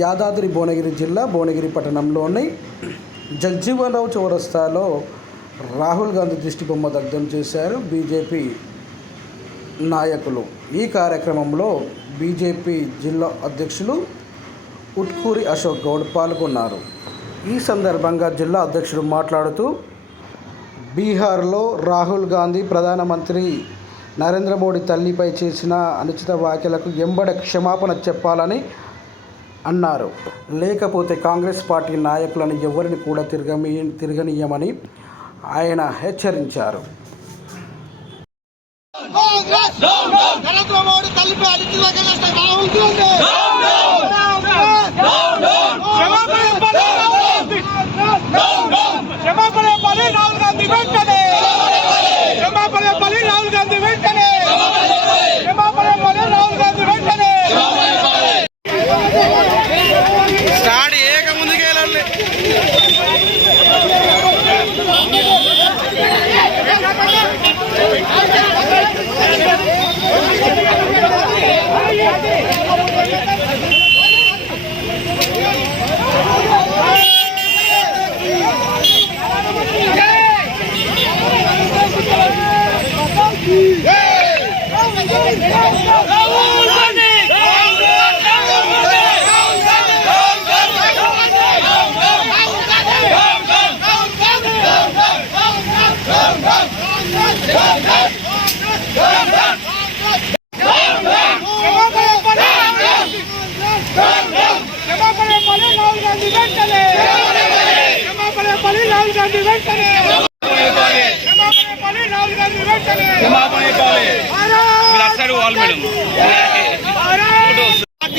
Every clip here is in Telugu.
యాదాద్రి భువనగిరి జిల్లా భువనగిరి పట్టణంలోని జగ్జీవనరావు చౌరస్తాలో రాహుల్ గాంధీ దిష్టి బొమ్మ దగ్ధం చేశారు బీజేపీ నాయకులు. ఈ కార్యక్రమంలో బీజేపీ జిల్లా అధ్యక్షులు ఉట్కూరి అశోక్ గౌడ్ పాల్గొన్నారు. ఈ సందర్భంగా జిల్లా అధ్యక్షుడు మాట్లాడుతూ బీహార్లో రాహుల్ గాంధీ ప్రధానమంత్రి నరేంద్ర మోడీ తల్లిపై చేసిన అనుచిత వ్యాఖ్యలకు ఎంబడ క్షమాపణ చెప్పాలని అన్నారు. లేకపోతే కాంగ్రెస్ పార్టీ నాయకులను ఎవరిని కూడా తిరగమి తిరగనీయమని ఆయన హెచ్చరించారు. నరేంద్ర మోడీ అడిగి రాహుల్ గాంధీ క్షమాపణ చెప్పాలి రాహుల్ గాంధీ. క్షమాపణ చెప్పాలి రాహుల్ గాంధీ వెంటనే క్షమాపణ చెప్పాలి రాహుల్ గాంధీ వెంటనే క్షమాపణ చెప్పాలి రాహుల్ గాంధీ వెంటనే స్టార్ట్ ఏక ముందుకు వెళ్ళాలి రాహుల్ గాంధీ క్షమాపణ చెప్పాలి క్షమాపణ చెప్పాలి రాహుల్ గాంధీ వెంటనే క్షమాపణ చెప్పాలి రాహుల్ గాంధీ వెంటనే క్షమాపణ చెప్పాలి రాహుల్ గాంధీ వెంటనే మీరు అటు సైడ్ వాల్ మేడం పార్టీ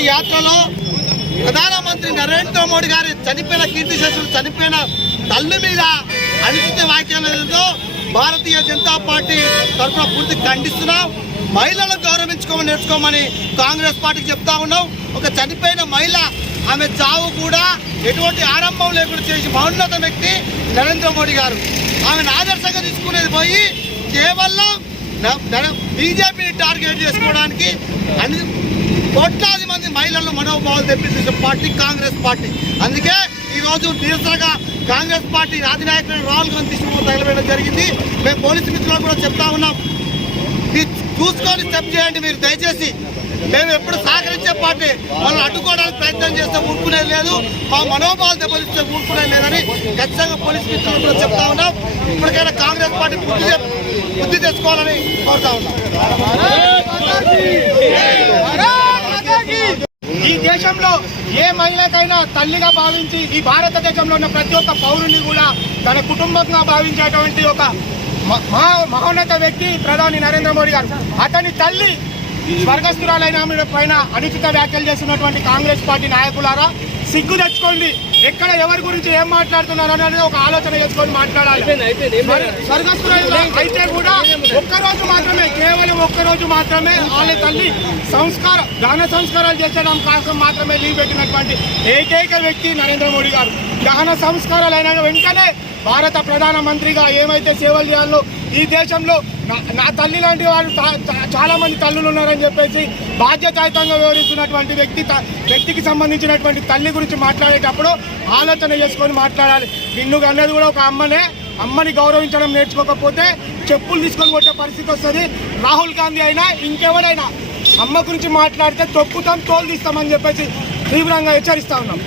యాత్రలో ప్రధానమంత్రి నరేంద్ర మోడీ గారి చనిపోయిన కీర్తి శేషులు చనిపోయిన తల్లి మీద అనుచిత వాక్యాలతో భారతీయ జనతా పార్టీ తరఫున పూర్తి ఖండిస్తున్నాం. మహిళలను గౌరవించుకోమని నేర్చుకోమని కాంగ్రెస్ పార్టీకి చెప్తా ఉన్నాం. ఒక చనిపోయిన మహిళ ఆమె చావు కూడా ఎటువంటి ఆరంభం లేకుండా చేసి మౌన్నత వ్యక్తి నరేంద్ర మోడీ గారు. ఆమెను ఆదర్శంగా తీసుకునేది పోయి కేవలం బీజేపీని టార్గెట్ చేసుకోవడానికి అన్ని కోట్లాది మంది మహిళలను మనోభావాలు తెప్పించిన పార్టీ కాంగ్రెస్ పార్టీ. అందుకే ఈ రోజు నిరసనగా కాంగ్రెస్ పార్టీ అధినాయకుడు రాహుల్ గాంధీ తీసుకుని తగలబెట్టడం జరిగింది. మేము పోలీసు మిత్రులకు కూడా చెప్తా ఉన్నాం. మీరు చూసుకొని స్టెప్ చేయండి మీరు. దయచేసి మేము ఎప్పుడు సహకరించే పార్టీ. వాళ్ళని అడ్డుకోవడానికి ప్రయత్నం చేస్తే ఊరుకునేది లేదు. మా మనోభావాలు దెబ్బతిస్తే ఊరుకునేది లేదని ఖచ్చితంగా పోలీస్ మిత్రులు కూడా చెప్తా ఉన్నాం. ఇప్పటికైనా కాంగ్రెస్ పార్టీ బుద్ధి బుద్ధి తెచ్చుకోవాలని కోరుతా ఉన్నాం. ఈ దేశంలో ఏ మహిళకైనా తల్లిగా భావించి ఈ భారతదేశంలో ఉన్న ప్రతి ఒక్క పౌరుని కూడా తన కుటుంబంగా భావించేటువంటి ఒక మహా- మహోన్నత వ్యక్తి ప్రధాని నరేంద్ర మోడీ గారు. అతని తల్లి స్వర్గస్థురాలైన పైన అనుచిత వ్యాఖ్యలు చేస్తున్నటువంటి కాంగ్రెస్ పార్టీ నాయకులారా సిగ్గు తెచ్చుకోండి. ఎక్కడ ఎవరి గురించి ఏం మాట్లాడుతున్నారు అనేది ఒక ఆలోచన చేసుకొని మాట్లాడాలి. స్వర్- స్వర్గస్థురాలు అయితే కూడా ఒక్కరోజు మాత్రమే కేవలం ఒక్కరోజు మాత్రమే వాళ్ళ తల్లి సంస్కార దహన సంస్కారాలు చేసడం కోసం మాత్రమే లీవ్ పెట్టినటువంటి ఏకైక వ్యక్తి నరేంద్ర మోడీ గారు. దహన సంస్కారాలు అయిన వెంటనే భారత ప్రధాన మంత్రిగా ఏమైతే సేవలు చేయాలో ఈ దేశంలో నా- నా తల్లి లాంటి వారు తా- తల్లులు ఉన్నారని చెప్పేసి బాధ్యతాయుతంగా వివరిస్తున్నటువంటి వ్యక్తి త- వ్యక్తికి సంబంధించినటువంటి తల్లి గురించి మాట్లాడేటప్పుడు ఆలోచన చేసుకొని మాట్లాడాలి. నిన్ను అన్నది కూడా ఒక అమ్మనే. అమ్మని గౌరవించడం నేర్చుకోకపోతే చెప్పులు తీసుకొని కొట్టే పరిస్థితి వస్తుంది. రాహుల్ గాంధీ అయినా ఇంకెవరైనా అమ్మ గురించి మాట్లాడితే తొక్కుతాం తోలు తీస్తామని చెప్పేసి తీవ్రంగా హెచ్చరిస్తా ఉన్నాం.